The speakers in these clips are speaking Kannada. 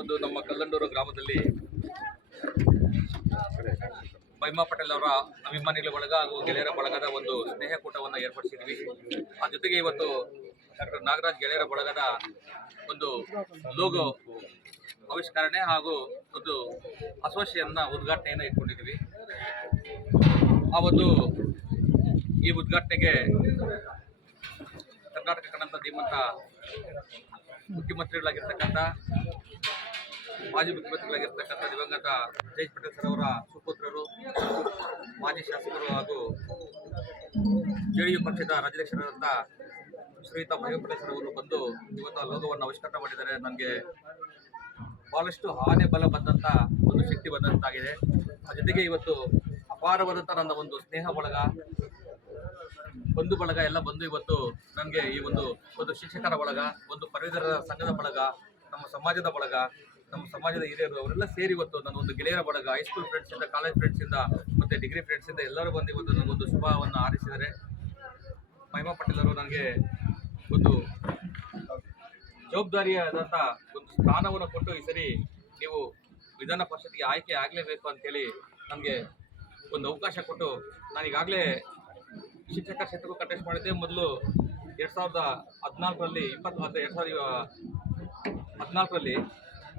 ಒಂದು ನಮ್ಮ ಕಲ್ಲಂಡೂರು ಗ್ರಾಮದಲ್ಲಿ ಮಹಿಮಾ ಪಟೇಲ್ ಅವರ ಅಭಿಮಾನಿಗಳ ಬಳಗ ಹಾಗೂ ಗೆಳೆಯರ ಬಳಗದ ಒಂದು ಸ್ನೇಹಕೂಟವನ್ನು ಏರ್ಪಡಿಸಿದ್ವಿ. ಆ ಜೊತೆಗೆ ಇವತ್ತು ಡಾಕ್ಟರ್ ನಾಗರಾಜ್ ಗೆಳೆಯರ ಬಳಗದ ಒಂದು ಲೋಗೋ ಆವಿಷ್ಕರಣೆ ಹಾಗೂ ಒಂದು ಅಸೋಸಿಯೇಷನ್ನ ಉದ್ಘಾಟನೆಯನ್ನು ಇಟ್ಕೊಂಡಿದ್ವಿ. ಆ ಒಂದು ಈ ಉದ್ಘಾಟನೆಗೆ ಕರ್ನಾಟಕ ಕನ್ನಡ ಧೀಮಂತ ಮುಖ್ಯಮಂತ್ರಿಗಳಾಗಿರ್ತಕ್ಕಂಥ ಮಾಜಿ ಮುಖ್ಯಮಂತ್ರಿಗಳಾಗಿರ್ತಕ್ಕಂಥ ದಿವಂಗತ ಜಯೇಶ್ ಪಟೇಲ್ ಸರ್ ಅವರ ಸುಪುತ್ರರು, ಮಾಜಿ ಶಾಸಕರು ಹಾಗೂ ಜೆಡಿಯು ಪಕ್ಷದ ರಾಜ್ಯಾಧ್ಯಕ್ಷರಾದಂಥ ಶ್ರೀಯುತ ಮಹಿಮಾ ಪಟೇಲ್ ಸರ್ ಅವರು ಬಂದು ಇವತ್ತು ಆ ಲೋಗೋವನ್ನು ಆವಿಷ್ಕರಣ ಮಾಡಿದ್ದಾರೆ. ನನಗೆ ಬಹಳಷ್ಟು ಆನೆ ಬಲ ಬಂದಂಥ ಒಂದು ಶಕ್ತಿ ಬಂದಂತಾಗಿದೆ. ಆ ಜೊತೆಗೆ ಇವತ್ತು ಅಪಾರವಾದಂಥ ನನ್ನ ಒಂದು ಸ್ನೇಹ ಬಳಗ, ಬಂಧು ಬಳಗ ಎಲ್ಲ ಬಂದು ಇವತ್ತು ನನಗೆ ಈ ಒಂದು ಶಿಕ್ಷಕರ ಬಳಗ, ಒಂದು ಪದವೀಧರ ಸಂಘದ ಬಳಗ, ನಮ್ಮ ಸಮಾಜದ ಬಳಗ, ನಮ್ಮ ಸಮಾಜದ ಹಿರಿಯರು ಅವರೆಲ್ಲ ಸೇರಿ ಇವತ್ತು ನನ್ನ ಒಂದು ಗೆಳೆಯರ ಬಳಗ, ಹೈಸ್ಕೂಲ್ ಫ್ರೆಂಡ್ಸಿಂದ, ಕಾಲೇಜ್ ಫ್ರೆಂಡ್ಸಿಂದ ಮತ್ತು ಡಿಗ್ರಿ ಫ್ರೆಂಡ್ಸಿಂದ ಎಲ್ಲರೂ ಬಂದು ಇವತ್ತು ನನಗೊಂದು ಶುಭವನ್ನು ಹಾರೈಸಿದ್ದಾರೆ. ಮಹಿಮಾ ಪಟೇಲ್ ಅವರು ನನಗೆ ಒಂದು ಜವಾಬ್ದಾರಿಯಾದಂಥ ಒಂದು ಸ್ಥಾನವನ್ನು ಕೊಟ್ಟು ಈ ಸರಿ ನೀವು ವಿಧಾನ ಪರಿಷತ್ಗೆ ಆಯ್ಕೆ ಆಗಲೇಬೇಕು ಅಂತೇಳಿ ನನಗೆ ಒಂದು ಅವಕಾಶ ಕೊಟ್ಟು, ನಾನೀಗಾಗಲೇ ಶಿಕ್ಷಕ ಕ್ಷೇತ್ರಕ್ಕೂ ಕಂಟೆಸ್ಟ್ ಮಾಡಿದ್ದೆ. ಮೊದಲು 2014ರಲ್ಲಿ 2014ರಲ್ಲಿ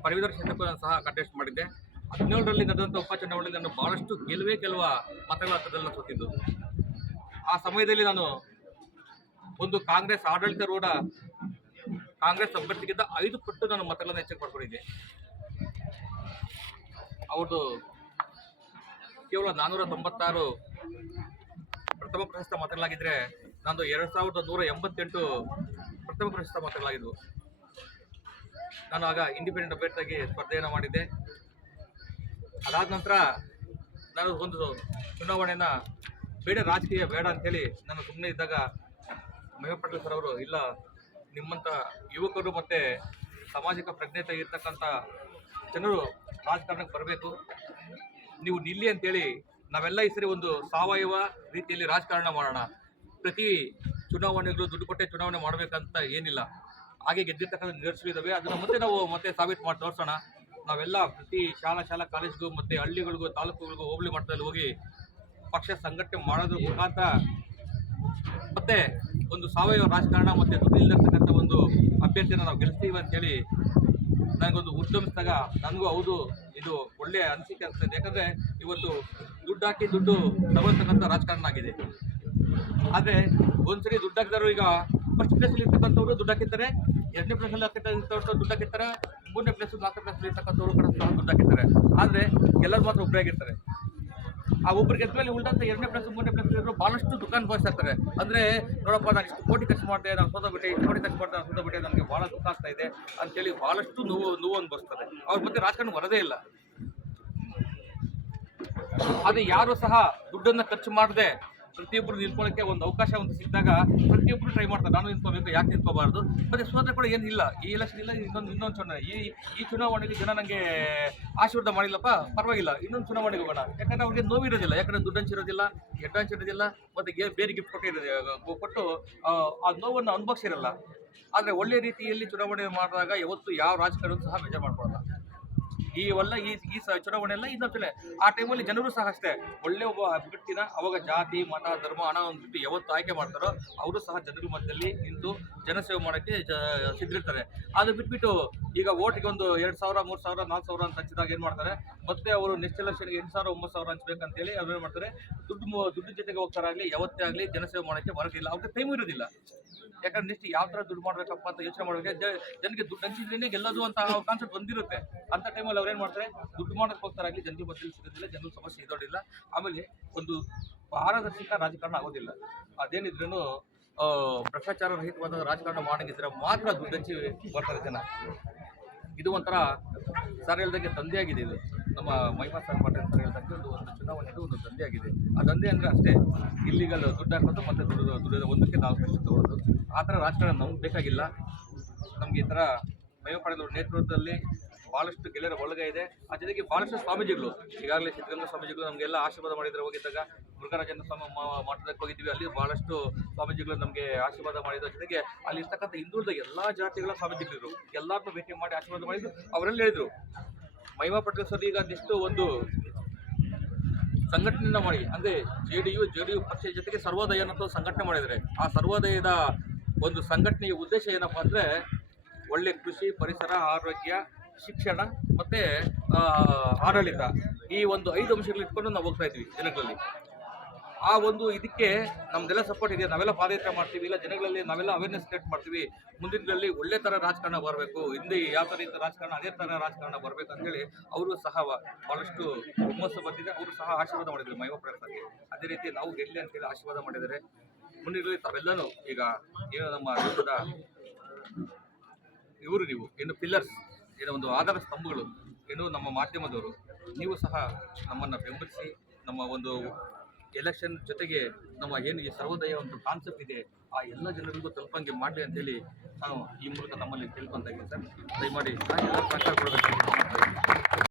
ಪದವೀಧರ ಕ್ಷೇತ್ರಕ್ಕೂ ನಾನು ಸಹ ಕಂಟೆಸ್ಟ್ ಮಾಡಿದ್ದೆ. 17ರಲ್ಲಿ ನಡೆದಂಥ ಉಪಚುನಾವಣೆಯಲ್ಲಿ ನಾನು ಭಾಳಷ್ಟು ಕೆಲವು ಮತಗಳ ಹತ್ತದಲ್ಲಿ ಸೋತಿದ್ದು. ಆ ಸಮಯದಲ್ಲಿ ನಾನು ಒಂದು ಕಾಂಗ್ರೆಸ್ ಆಡಳಿತಾರೂಢ ಕಾಂಗ್ರೆಸ್ ಅಭ್ಯರ್ಥಿಗಿಂತ 5 ಪಟ್ಟು ನಾನು ಮತಗಳನ್ನು ಹೆಚ್ಚಿಗೆ ಪಡ್ಕೊಂಡಿದ್ದೆ. ಅವ್ರದ್ದು ಕೇವಲ 496 ಪ್ರಥಮ ಪ್ರಶಸ್ತ ಮತಗಳಾಗಿದ್ದರೆ ನಂದು 2188 ಪ್ರಥಮ ಪ್ರಶಸ್ತ ಮತಗಳಾಗಿದ್ವು. ನಾನು ಆಗ ಇಂಡಿಪೆಂಡೆಂಟ್ ಅಭ್ಯರ್ಥಿಯಾಗಿ ಸ್ಪರ್ಧೆಯನ್ನು ಮಾಡಿದ್ದೆ. ಅದಾದ ನಂತರ ನಾನು ಒಂದು ಚುನಾವಣೆಯನ್ನು ರಾಜಕೀಯ ಬೇಡ ಅಂಥೇಳಿ ನಾನು ಸುಮ್ಮನೆ ಇದ್ದಾಗ ಮಹಿಮಾ ಪಟೇಲ್ ಸರ್ ಅವರು, ಇಲ್ಲ, ನಿಮ್ಮಂಥ ಯುವಕರು ಮತ್ತು ಸಾಮಾಜಿಕ ಪ್ರಜ್ಞತೆ ಇರ್ತಕ್ಕಂಥ ಜನರು ರಾಜಕಾರಣಕ್ಕೆ ಬರಬೇಕು, ನೀವು ನಿಲ್ಲಿ ಅಂತೇಳಿ ನಾವೆಲ್ಲ ಈ ಸರಿ ಒಂದು ಸಾವಯವ ರೀತಿಯಲ್ಲಿ ರಾಜಕಾರಣ ಮಾಡೋಣ. ಪ್ರತಿ ಚುನಾವಣೆಗಳು ದುಡ್ಡು ಕೊಟ್ಟೆ ಚುನಾವಣೆ ಮಾಡಬೇಕಂತ ಏನಿಲ್ಲ. ಹಾಗೆ ಗೆದ್ದಿರ್ತಕ್ಕಂಥ ನಿದರ್ಶನವಿದ್ದಾವೆ, ಅದನ್ನು ಮತ್ತೆ ಸಾಬೀತು ಮಾಡಿ ತೋರಿಸೋಣ. ನಾವೆಲ್ಲ ಪ್ರತಿ ಶಾಲಾ ಕಾಲೇಜ್ಗೂ ಮತ್ತು ಹಳ್ಳಿಗಳಿಗೂ, ತಾಲೂಕುಗಳಿಗೂ, ಹೋಬಳಿ ಮಟ್ಟದಲ್ಲಿ ಹೋಗಿ ಪಕ್ಷ ಸಂಘಟನೆ ಮಾಡೋದ್ರ ಮುಖಾಂತರ ಮತ್ತೆ ಒಂದು ಸಾವಯವ ರಾಜಕಾರಣ ಮತ್ತು ದುಡ್ಡಿಲ್ಲತಕ್ಕಂಥ ಒಂದು ಅಭ್ಯರ್ಥಿಯನ್ನು ನಾವು ಗೆಲ್ಲಿಸ್ತೀವಿ ಅಂತೇಳಿ ನನಗೊಂದು ಉದ್ಯಮಿಸಿದಾಗ ನನಗೂ ಹೌದು, ಇದು ಒಳ್ಳೆಯ ಅನಿಸಿಕೆ ಅನಿಸ್ತದೆ. ಯಾಕಂದರೆ ಇವತ್ತು ದುಡ್ಡು ಹಾಕಿ ದುಡ್ಡು ತಗೊಳ್ತಕ್ಕಂಥ ರಾಜಕಾರಣ ಆಗಿದೆ. ಆದರೆ ಒಂದ್ಸರಿ ದುಡ್ಡು ಹಾಕಿದಾರು, ಈಗ ಫಸ್ಟ್ ಪ್ಲೇಸಲ್ಲಿ ಇರ್ತಕ್ಕಂಥವ್ರು ದುಡ್ಡು ಹಾಕಿರ್ತಾರೆ, 2ನೇ ಪ್ಲೇಸಲ್ಲಿ ಹಾಕಿರ್ತಕ್ಕಂಥವ್ರು ದುಡ್ಡು ಹಾಕಿರ್ತಾರೆ, 3ನೇ ಪ್ಲೇಸ್ 4ನೇ ಪ್ಲೇಸಲ್ಲಿ ಇರ್ತಕ್ಕಂಥವ್ರು ಕೂಡ ಸಹ ದುಡ್ಡು ಹಾಕಿರ್ತಾರೆ. ಆದರೆ ಎಲ್ಲರೂ ಮಾತ್ರ ಒಬ್ಬರೇ ಆಗಿರ್ತಾರೆ. ಆ ಒಬ್ಬರಿಗೆ ಗೆದ್ದ ಮೇಲೆ ಉಳಿದಂಥ 2ನೇ ಪ್ಲೇಸ್ 3ನೇ ಪ್ಲೇಸ್ ಇರೋರು ಭಾಳಷ್ಟು ದುಃಖ ಅನುಭವಿಸ್ತಾ ಇರ್ತಾರೆ. ಅಂದರೆ ನೋಡಪ್ಪ, ನಾನು ಇಷ್ಟು ಕೋಟಿ ಖರ್ಚು ಮಾಡಿದೆ, ನಾನು ಸೋತೋಗ್ಬಿಟ್ಟೆ, ಇಷ್ಟು ಕೋಟಿ ಖರ್ಚು ಮಾಡಿದೆ, ನಾನು ಸೋತೋಗ್ಬಿಟ್ಟೆ, ನನಗೆ ಭಾಳ ದುಃಖ ಆಗ್ತಾ ಇದೆ ಅಂತೇಳಿ ಭಾಳಷ್ಟು ನೋವು ಅನುಭವಿಸ್ತಾರೆ. ಅವ್ರ ಮತ್ತೆ ರಾಜಕಾರಣ ಬರೋದೇ ಇಲ್ಲ. ಆದರೆ ಯಾರು ಸಹ ದುಡ್ಡನ್ನು ಖರ್ಚು ಮಾಡದೆ ಪ್ರತಿಯೊಬ್ಬರು ನಿಂತ್ಕೊಳ್ಳೋಕ್ಕೆ ಒಂದು ಅವಕಾಶ ಸಿಕ್ಕಿದಾಗ ಪ್ರತಿಯೊಬ್ಬರು ಟ್ರೈ ಮಾಡ್ತಾರೆ, ನಾನು ನಿಂತ್ಕೋಬೇಕು, ಯಾಕೆ ನಿಂತ್ಕೋಬಾರ್ದು. ಮತ್ತು ಸೋತ್ರೆ ಕೂಡ ಏನಿಲ್ಲ, ಈ ಎಲೆಕ್ಷನ್ ಇಲ್ಲ, ಇನ್ನೊಂದು ಚುನಾವಣೆ, ಈ ಚುನಾವಣೆಗೆ ಜನ ನನಗೆ ಆಶೀರ್ವಾದ ಮಾಡಿಲ್ಲಪ್ಪ, ಪರವಾಗಿಲ್ಲ, ಇನ್ನೊಂದು ಚುನಾವಣೆಗೆ ಹೋಗೋಣ. ಯಾಕಂದರೆ ಅವ್ರಿಗೆ ನೋವಿರೋದಿಲ್ಲ, ಯಾಕಂದರೆ ದುಡ್ಡು ಹಂಚಿರೋದಿಲ್ಲ, ಎಡ್ಡು ಹಂಚಿರೋದಿಲ್ಲ, ಮತ್ತು ಬೇರೆ ಗಿಫ್ಟ್ ಕೊಟ್ಟು ಆ ನೋವನ್ನು ಅನುಭವಿಸಿರಲ್ಲ. ಆದರೆ ಒಳ್ಳೆ ರೀತಿಯಲ್ಲಿ ಚುನಾವಣೆ ಮಾಡಿದಾಗ ಯಾವತ್ತು ಯಾವ ರಾಜಕಾರಣ ಸಹ ಬೇಜಾರು ಮಾಡ್ಕೊಳ್ಳಲ್ಲ. ಈ ಚುನಾವಣೆಯಲ್ಲ ಇನ್ನೊಂದ್ಸಲ ಆ ಟೈಮಲ್ಲಿ ಜನರು ಸಹ ಅಷ್ಟೇ, ಒಳ್ಳೆ ಒಬ್ಬ ಅಭ್ಯರ್ಥಿನ ಅವಾಗ ಜಾತಿ, ಮತ, ಧರ್ಮ, ಹಣ ಅಂದ್ಬಿಟ್ಟು ಯಾವತ್ತು ಆಯ್ಕೆ ಮಾಡ್ತಾರೋ ಅವರು ಸಹ ಜನರ ಮಧ್ಯದಲ್ಲಿ ನಿಂತು ಜನಸೇವೆ ಮಾಡೋಕ್ಕೆ ಸಿದ್ಧಿರ್ತಾರೆ. ಅದು ಬಿಟ್ಬಿಟ್ಟು ಈಗ ಓಟಿಗೆ ಒಂದು 2,000, 3,000, 4,000 ಅಂತ ಹಂಚಿದಾಗ ಏನು ಮಾಡ್ತಾರೆ, ಮತ್ತೆ ಅವರು ನೆಕ್ಸ್ಟ್ ಎಲೆಕ್ಷನ್ಗೆ 8,000, 9,000 ಹಂಚ್ಬೇಕಂತೇಳಿ ಅವ್ರು ಏನು ಮಾಡ್ತಾರೆ, ದುಡ್ಡು ಜೊತೆಗೆ ಹೋಗ್ತಾರಾಗಲಿ, ಯಾವತ್ತೇ ಆಗಲಿ ಜನಸೇವೆ ಮಾಡೋಕ್ಕೆ ಬರೋದಿಲ್ಲ, ಅವ್ರಿಗೆ ಟೈಮ್ ಇರೋದಿಲ್ಲ. ಯಾಕಂದ್ರೆ ನೆಕ್ಸ್ಟ್ ಯಾವ ಥರ ದುಡ್ಡು ಮಾಡಬೇಕಪ್ಪ ಅಂತ ಯೋಚನೆ ಮಾಡಬೇಕು. ಜನಕ್ಕೆ ದುಡ್ಡು ಹಂಚಿದ್ರೇನೆ ಗೆಲ್ಲೋದು ಅಂತ ಕಾನ್ಸೆಪ್ಟ್ ಬಂದಿರುತ್ತೆ. ಅಂಥ ಟೈಮಲ್ಲಿ ಅವ್ರು ಏನು ಮಾಡ್ತಾರೆ, ದುಡ್ಡು ಮಾಡೋಕ್ಕೆ ಹೋಗ್ತಾರಾಗಲಿ, ಜನರ ಮಧ್ಯದಲ್ಲಿ ಸಿಗೋದಿಲ್ಲ, ಜನರ ಸಮಸ್ಯೆ ಇರೋದಿಲ್ಲ. ಆಮೇಲೆ ಒಂದು ಪಾರದರ್ಶಕ ರಾಜಕಾರಣ ಆಗೋದಿಲ್ಲ. ಅದೇನಿದ್ರೂ ಭ್ರಷ್ಟಾಚಾರ ರಹಿತವಾದ ರಾಜಕಾರಣ ಮಾಡೋಂಗಿದ್ರೆ ಮಾತ್ರ ದುಡ್ಡು ಹಂಚಿ ಬರ್ತಾರೆ ಜನ. ಇದು ಒಂಥರ ಸರ್ ಹೇಳ್ದಂಗೆ ದಂಧೆಯಾಗಿದೆ. ಇದು ನಮ್ಮ ಮಹಿಮಾ ಪಟೇಲ್ ಸರ್ ಹೇಳ್ದಂಗೆ ಒಂದು ಚುನಾವಣೆಗೆ ಒಂದು ದಂಧೆಯಾಗಿದೆ. ಆ ದಂಧೆ ಅಂದರೆ ಅಷ್ಟೇ, ಇಲ್ಲಿಗಲ್ ದುಡ್ಡು ಹಾಕೋದು ಮತ್ತು ದುಡ್ಡು 1ಕ್ಕೆ 4 ಲಕ್ಷ ತಗೊಳ್ಳೋದು. ಆ ಥರ ರಾಜಕಾರಣ ನಮ್ಗೆ ಬೇಕಾಗಿಲ್ಲ. ನಮಗೆ ಈ ಥರ ಮಹಿಮಾ ಪಟೇಲ್ ನೇತೃತ್ವದಲ್ಲಿ ಬಹಳಷ್ಟು ಗೆಳೆಯರ ಬಳಗ ಇದೆ. ಆ ಜೊತೆಗೆ ಬಹಳಷ್ಟು ಸ್ವಾಮೀಜಿಗಳು, ಈಗಾಗಲೇ ಸಿದ್ಧಗಂಗಾ ಸ್ವಾಮೀಜಿಗಳು ನಮಗೆಲ್ಲ ಆಶೀರ್ವಾದ ಮಾಡಿದ್ರೆ ಹೋಗಿದ್ದಾಗ ಮುರುಘರಾಜೇಂದ್ರ ಸ್ವಾಮಿ ಮಠಕ್ಕೆ ಹೋಗಿದ್ವಿ. ಅಲ್ಲಿ ಬಹಳಷ್ಟು ಸ್ವಾಮೀಜಿಗಳು ನಮಗೆ ಆಶೀರ್ವಾದ ಮಾಡಿದ್ರು. ಜೊತೆಗೆ ಅಲ್ಲಿ ಇರ್ತಕ್ಕಂಥ ಹಿಂದುಳಿದ ಎಲ್ಲಾ ಜಾತಿಗಳ ಸ್ವಾಮೀಜಿಗಳಿದ್ರು, ಎಲ್ಲರನ್ನೂ ಭೇಟಿ ಮಾಡಿ ಆಶೀರ್ವಾದ ಮಾಡಿದ್ರು. ಅವರೆಲ್ಲ ಹೇಳಿದ್ರು ಮಹಿಮಾ ಪಟೇಲ್ ಸರ್ ಈಗ ಅದೆಷ್ಟು ಒಂದು ಸಂಘಟನೆಯನ್ನ ಮಾಡಿ, ಅಂದ್ರೆ ಜೆಡಿಯು ಪಕ್ಷದ ಜೊತೆಗೆ ಸರ್ವೋದಯ ಅನ್ನೋ ಸಂಘಟನೆ ಮಾಡಿದರೆ, ಆ ಸರ್ವೋದಯದ ಒಂದು ಸಂಘಟನೆಯ ಉದ್ದೇಶ ಏನಪ್ಪಾ ಅಂದ್ರೆ ಒಳ್ಳೆ ಕೃಷಿ, ಪರಿಸರ, ಆರೋಗ್ಯ, ಶಿಕ್ಷಣ ಮತ್ತೆ ಆಡಳಿತ, ಈ ಒಂದು 5 ಅಂಶಗಳು ಇಟ್ಕೊಂಡು ನಾವು ಹೋಗ್ತಾ ಇದ್ವಿ ಜನಗಳಲ್ಲಿ. ಆ ಒಂದು ಇದಕ್ಕೆ ನಮ್ದೆಲ್ಲ ಸಪೋರ್ಟ್ ಇದೆ. ನಾವೆಲ್ಲ ಪಾದಯಾತ್ರೆ ಮಾಡ್ತೀವಿ, ಇಲ್ಲ ಜನಗಳಲ್ಲಿ ನಾವೆಲ್ಲ ಅವೇರ್ನೆಸ್ ಕ್ರಿಯೇಟ್ ಮಾಡ್ತೀವಿ. ಮುಂದಿನ ದಿನಗಳಲ್ಲಿ ಒಳ್ಳೆ ತರ ರಾಜಕಾರಣ ಬರಬೇಕು, ಹಿಂದೆ ಯಾವ ತರ ಇದ್ದ ರಾಜಕಾರಣ ಅದೇ ತರ ರಾಜಕಾರಣ ಬರಬೇಕು ಅಂತ ಹೇಳಿ ಅವರು ಸಹ ಬಹಳಷ್ಟು ಹುಮ್ಮಸ್ಸು ಬಂದಿದೆ. ಅವರು ಸಹ ಆಶೀರ್ವಾದ ಮಾಡಿದ್ರು ಮಹಿಮಾ ಪಟೇಲ್ ಸರ್ಗೆ. ಅದೇ ರೀತಿ ನಾವು ಗೆಲ್ಲಿ ಅಂತೇಳಿ ಆಶೀರ್ವಾದ ಮಾಡಿದ್ದಾರೆ. ಮುಂದಿನ ದಿನಗಳಲ್ಲಿ ತಾವೆಲ್ಲನೂ ಈಗ ಏನು ನಮ್ಮ ದೇಶದ ನೀವು ಏನು ಪಿಲ್ಲರ್ಸ್, ಏನೋ ಒಂದು ಆಧಾರ ಸ್ತಂಭಗಳು, ಏನು ನಮ್ಮ ಮಾಧ್ಯಮದವರು, ನೀವು ಸಹ ನಮ್ಮನ್ನು ಬೆಂಬಲಿಸಿ ನಮ್ಮ ಒಂದು ಎಲೆಕ್ಷನ್ ಜೊತೆಗೆ ನಮ್ಮ ಏನು ಈ ಸರ್ವೋದಯ ಒಂದು ಕಾನ್ಸೆಪ್ಟ್ ಇದೆ ಆ ಎಲ್ಲ ಜನರಿಗೂ ತಲುಪಂಗೆ ಮಾಡಲಿ ಅಂತೇಳಿ ನಾನು ಈ ಮೂಲಕ ನಮ್ಮಲ್ಲಿ ತಿಳ್ಕೊತಾ ಇದ್ದೀನಿ ಸರ್. ದಯಮಾಡಿ ಎಲ್ಲ ಸಹಕಾರ ಕೊಡಬೇಕು.